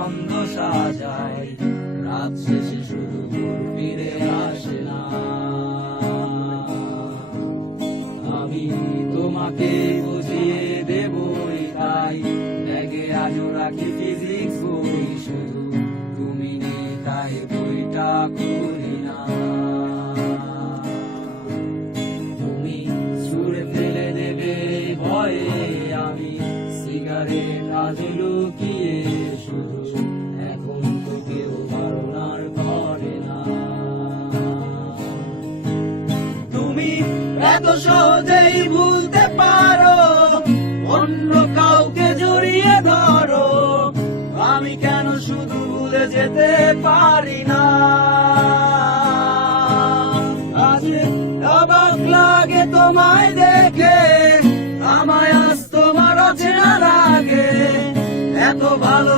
ছন্দ সাজাই, রাত শেষে শুধু তোর ফিরে আসে না। আমি তোমাকে বুঝিয়ে দেবই তাই, ব্যাগে আজও রাখি ফিজিক্স বই, শুধু তুমি নেই তাই বইটা খুলি না। তুমি ছুঁড়ে ফেলে দেবে ভয়ে, আমি সিগারেট আজ লুকিয়ে, শুধু এখন তো কেউ ধারণার করে না। তুমি এত সহজেই ভুলতে পারো, অন্য কাউকে জড়িয়ে ধরো, আমি কেন শুধু ভুলে যেতে পারি না। আজ অবাক লাগে তোমায় দেখে, আমায় আজ তোমার অচেনা লাগে, এত ভালো